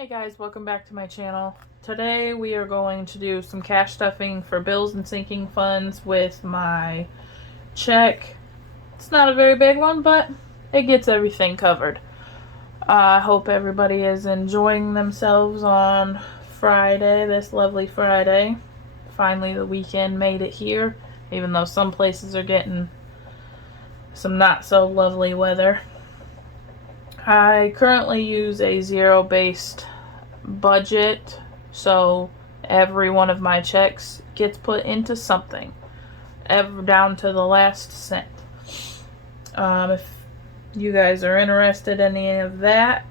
Hey guys, welcome back to my channel. Today we are going to do some cash stuffing for bills and sinking funds with my check. It's not a very big one, but it gets everything covered. I hope everybody is enjoying themselves on Friday, this lovely Friday. Finally the weekend made it here, even though some places are getting some not so lovely weather. I currently use a zero-based budget, so every one of my checks gets put into something, down to the last cent. If you guys are interested in any of that,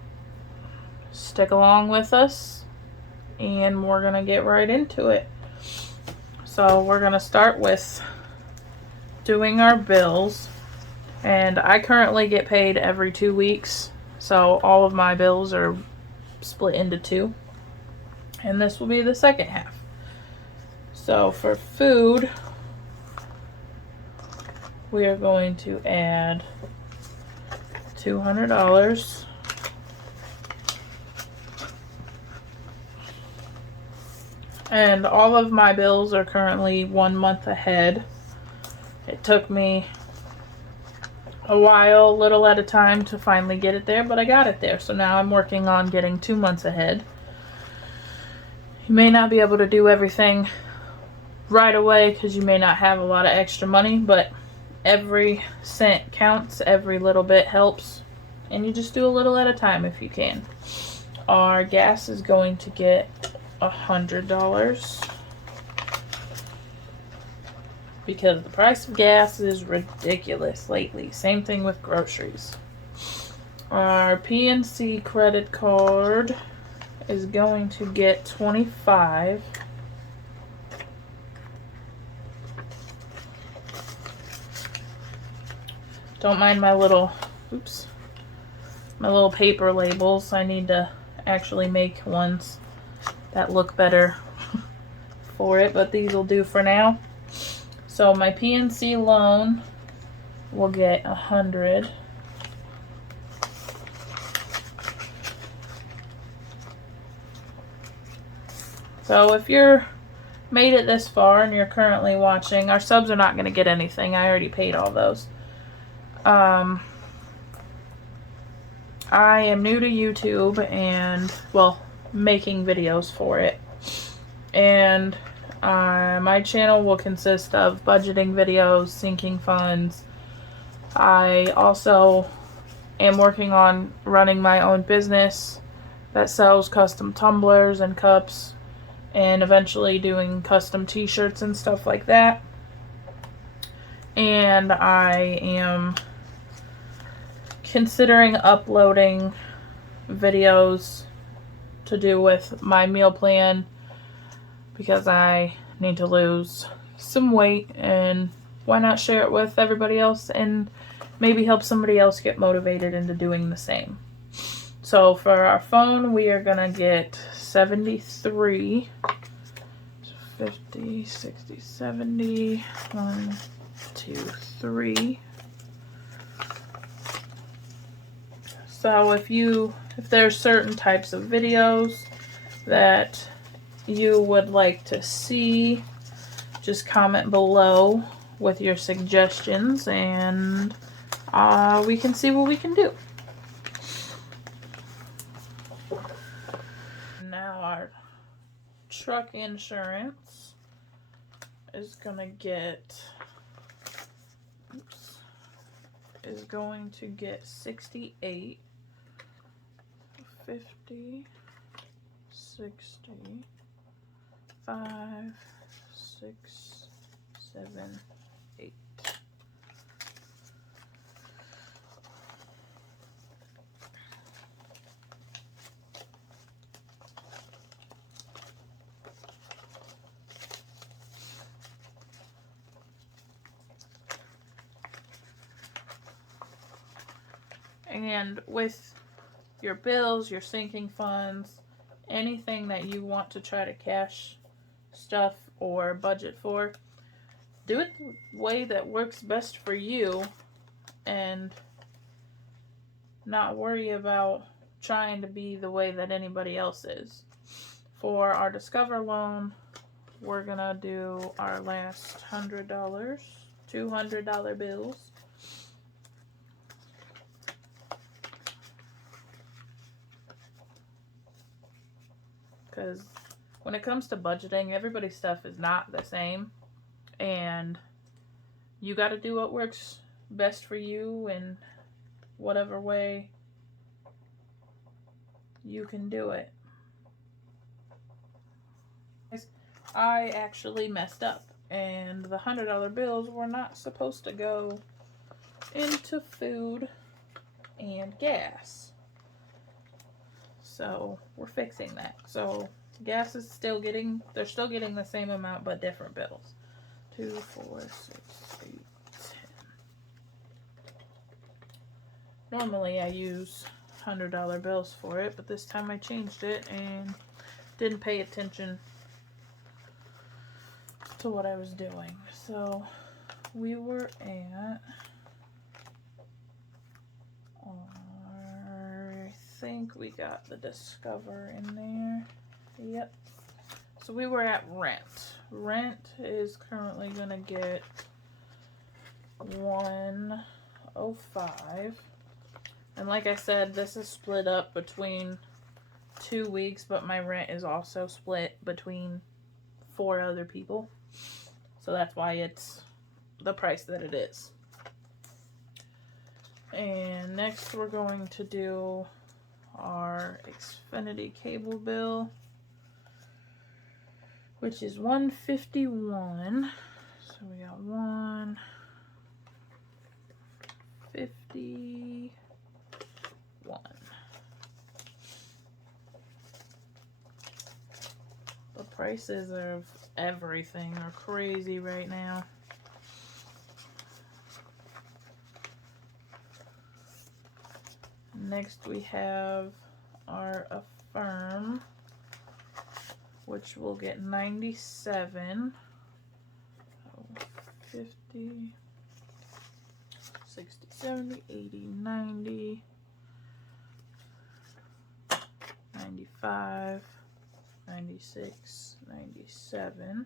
stick along with us and we're gonna get right into it. So we're gonna start with doing our bills, and I currently get paid every 2 weeks, so all of my bills are split into two, and this will be the second half. So for food, we are going to add $200. And all of my bills are currently 1 month ahead. It took me a while, little at a time, to finally get it there, but I got it there. So now I'm working on getting 2 months ahead. You may not be able to do everything right away because you may not have a lot of extra money, but every cent counts, every little bit helps, and you just do a little at a time if you can. Our gas is going to get $100 because the price of gas is ridiculous lately. Same thing with groceries. Our PNC credit card is going to get $25. Don't mind my little, my little paper labels. I need to actually make ones that look better for it, but these will do for now. So my PNC loan will get $100. So if you're made it this far and you're currently watching, our subs are not going to get anything. I already paid all those. I am new to YouTube and, well, making videos for it. And my channel will consist of budgeting videos, sinking funds. I also am working on running my own business that sells custom tumblers and cups, and eventually doing custom t-shirts and stuff like that. And I am considering uploading videos to do with my meal plan because I need to lose some weight, and why not share it with everybody else and maybe help somebody else get motivated into doing the same. So for our phone, we are gonna get 73, 50, 60, 70, 1, 2, 3. So if there's certain types of videos that you would like to see, just comment below with your suggestions, and we can see what we can do. Now our truck insurance is gonna get, is going to get 68, 50, 60, 5, 6, 7, 8. And with your bills, your sinking funds, anything that you want to try to cash stuff or budget for, do it the way that works best for you and not worry about trying to be the way that anybody else is. For our Discover loan, we're gonna do our last $100, $200 bills. Because when it comes to budgeting, everybody's stuff is not the same. And you got to do what works best for you in whatever way you can do it. I actually messed up, and the $100 bills were not supposed to go into food and gas. So we're fixing that. So gas is still getting, they're still getting the same amount but different bills. 2, 4, 6, 8, 10. Normally I use $100 bills for it, but this time I changed it and didn't pay attention to what I was doing. So we were at I think we got the Discover in there. Yep. So we were at rent. Rent is currently gonna get $105. And like I said, this is split up between 2 weeks, but my rent is also split between 4 other people. So that's why it's the price that it is. And next we're going to do our Xfinity cable bill, which is $151. So we got $151. The prices of everything are crazy right now. Next we have our Affirm, which will get 97. 50, 60, 70, 80, 90, 95, 96, 97.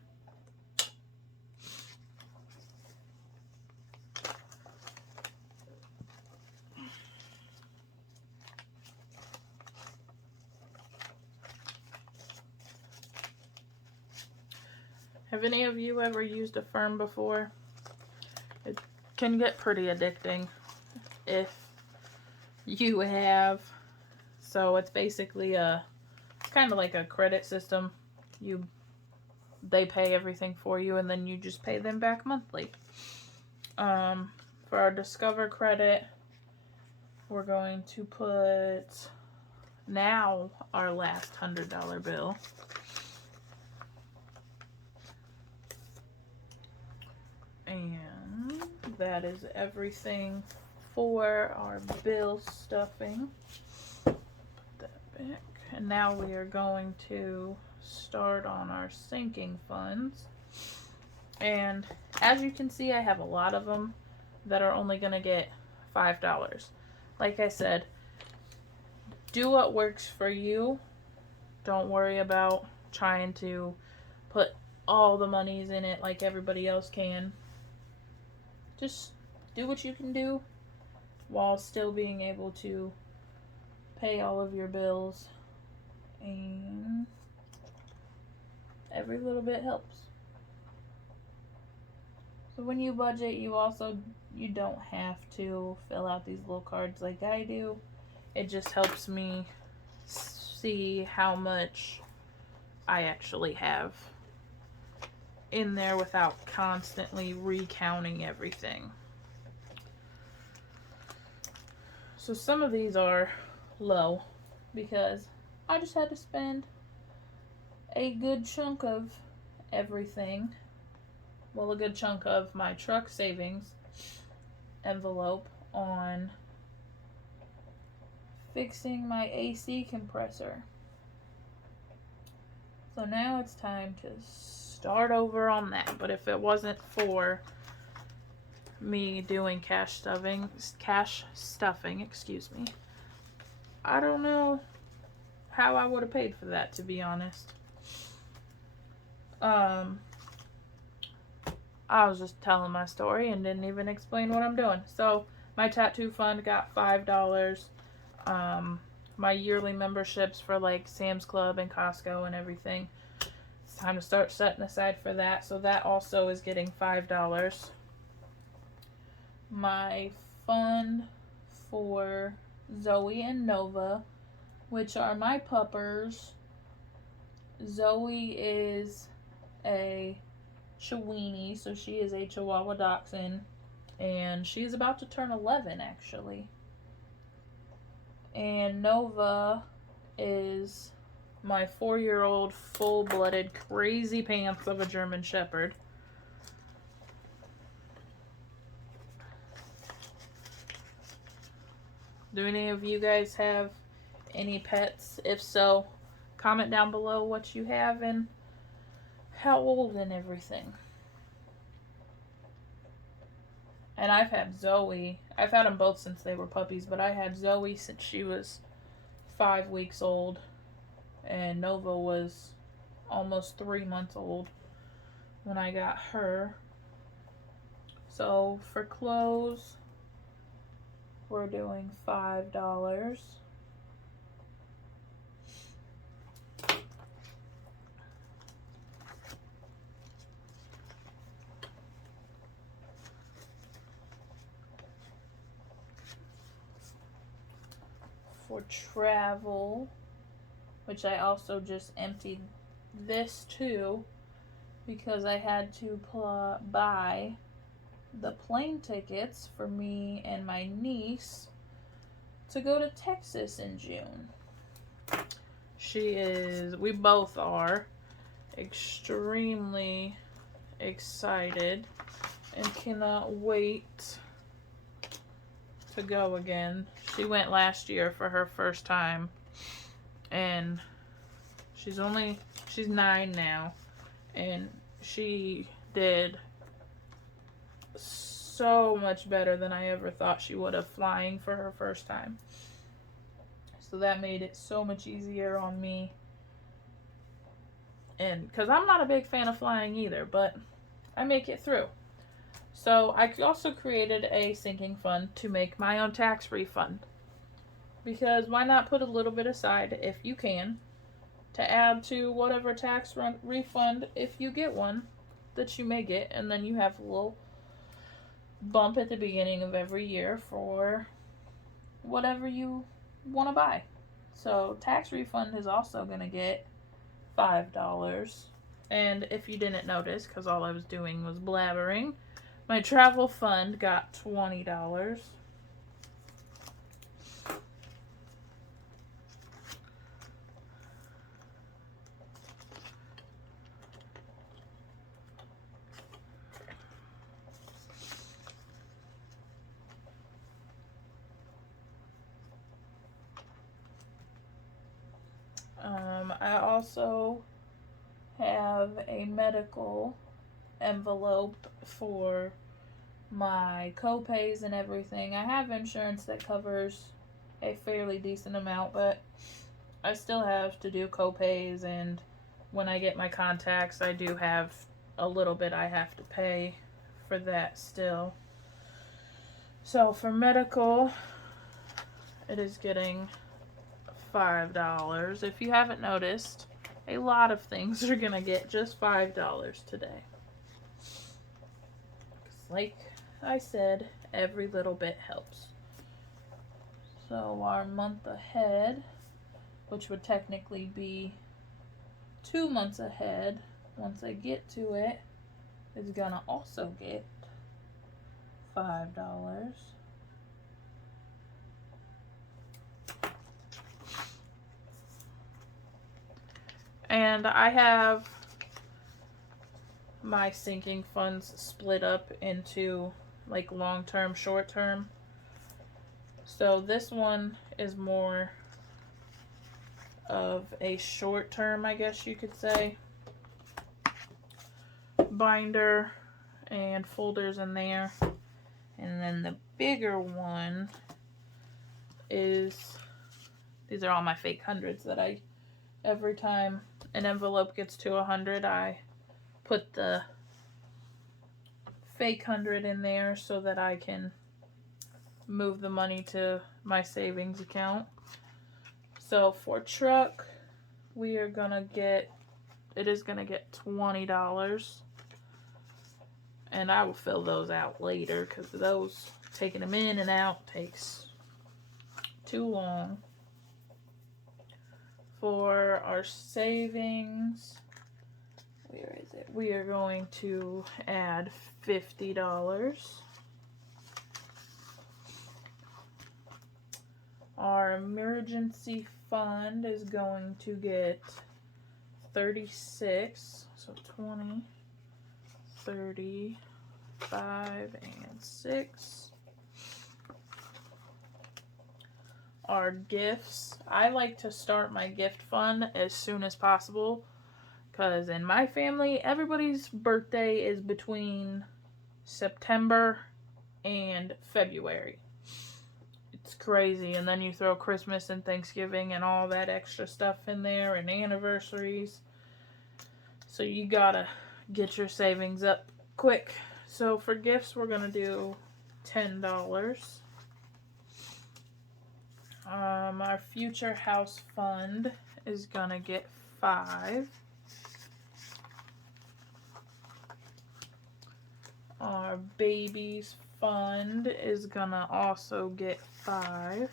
Have any of you ever used Affirm before? It can get pretty addicting if you have. So it's basically kind of like a credit system. They pay everything for you and then you just pay them back monthly. For our Discover credit, we're going to put now our last $100 bill. And that is everything for our bill stuffing. Put that back. And now we are going to start on our sinking funds. And as you can see, I have a lot of them that are only going to get $5. Like I said, do what works for you. Don't worry about trying to put all the monies in it like everybody else can. Just do what you can do while still being able to pay all of your bills, and every little bit helps. So when you budget, you don't have to fill out these little cards like I do. It just helps me see how much I actually have in there without constantly recounting everything. So some of these are low because I just had to spend a good chunk of everything. Well, a good chunk of my truck savings envelope on fixing my AC compressor. So now it's time to start over on that. But if it wasn't for me doing cash stuffing, excuse me, I don't know how I would have paid for that, to be honest. I was just telling my story and didn't even explain what I'm doing. So my tattoo fund got $5. My yearly memberships for like Sam's Club and Costco and everything. It's time to start setting aside for that. So that also is getting $5. My fund for Zoe and Nova, which are my puppers. Zoe is a Chiweenie, so she is a Chihuahua Dachshund, and she's about to turn 11 actually. And Nova is my 4-year-old full-blooded crazy pants of a German Shepherd. Do any of you guys have any pets? If so, comment down below what you have and how old and everything. And I've had Zoe. I've had them both since they were puppies, but I had Zoe since she was 5 weeks old, and Nova was almost 3 months old when I got her. So for clothes, we're doing $5. For travel, which I also just emptied this too because I had to buy the plane tickets for me and my niece to go to Texas in June. We both are extremely excited and cannot wait to go again. She went last year for her first time, and she's 9 now, and she did so much better than I ever thought she would have flying for her first time. So that made it so much easier on me. And because I'm not a big fan of flying either, but I make it through. So I also created a sinking fund to make my own tax refund. Because why not put a little bit aside, if you can, to add to whatever tax refund, if you get one, that you may get. And then you have a little bump at the beginning of every year for whatever you want to buy. So tax refund is also going to get $5. And if you didn't notice, because all I was doing was blabbering, my travel fund got $20. I also have a medical envelope for my co-pays and everything. I have insurance that covers a fairly decent amount, but I still have to do co-pays, and when I get my contacts, I do have a little bit I have to pay for that still. So for medical, it is getting $5. If you haven't noticed, a lot of things are gonna get just $5 today. Like I said, every little bit helps. So our month ahead, which would technically be 2 months ahead once I get to it, is gonna also get $5. And I have my sinking funds split up into like long-term, short-term. So this one is more of a short-term, I guess you could say, binder and folders in there. And then the bigger one is These are all my fake hundreds that every time an envelope gets to 100, I put the fake 100 in there so that I can move the money to my savings account. So for truck, we are gonna get, it is gonna get $20. And I will fill those out later because those, taking them in and out takes too long. For our savings, where is it? We are going to add $50. Our emergency fund is going to get 36. So 20, 35, and 6. Our gifts. I like to start my gift fund as soon as possible because in my family, everybody's birthday is between September and February. It's crazy. And then you throw Christmas and Thanksgiving and all that extra stuff in there and anniversaries. So you gotta get your savings up quick. So for gifts, we're gonna do $10. Our future house fund is gonna get $5. Our babies fund is gonna also get $5.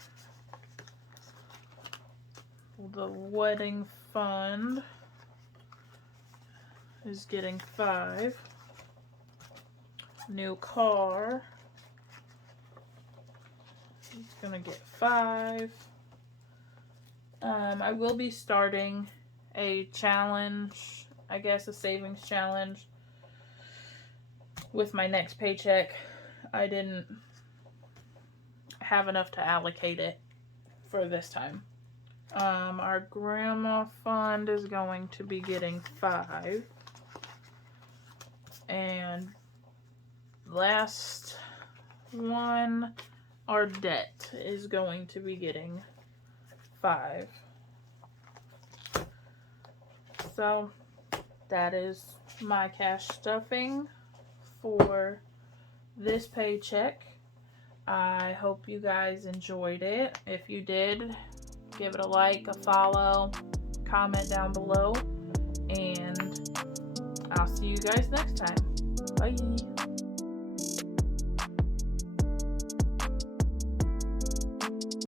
The wedding fund is getting $5. New car is gonna get $5. I will be starting a challenge, I guess a savings challenge with my next paycheck. I didn't have enough to allocate it for this time. Our grandma fund is going to be getting $5. And last one, our debt is going to be getting $5. So that is my cash stuffing for this paycheck. I hope you guys enjoyed it. If you did, give it a like, a follow, comment down below, and I'll see you guys next time. Bye.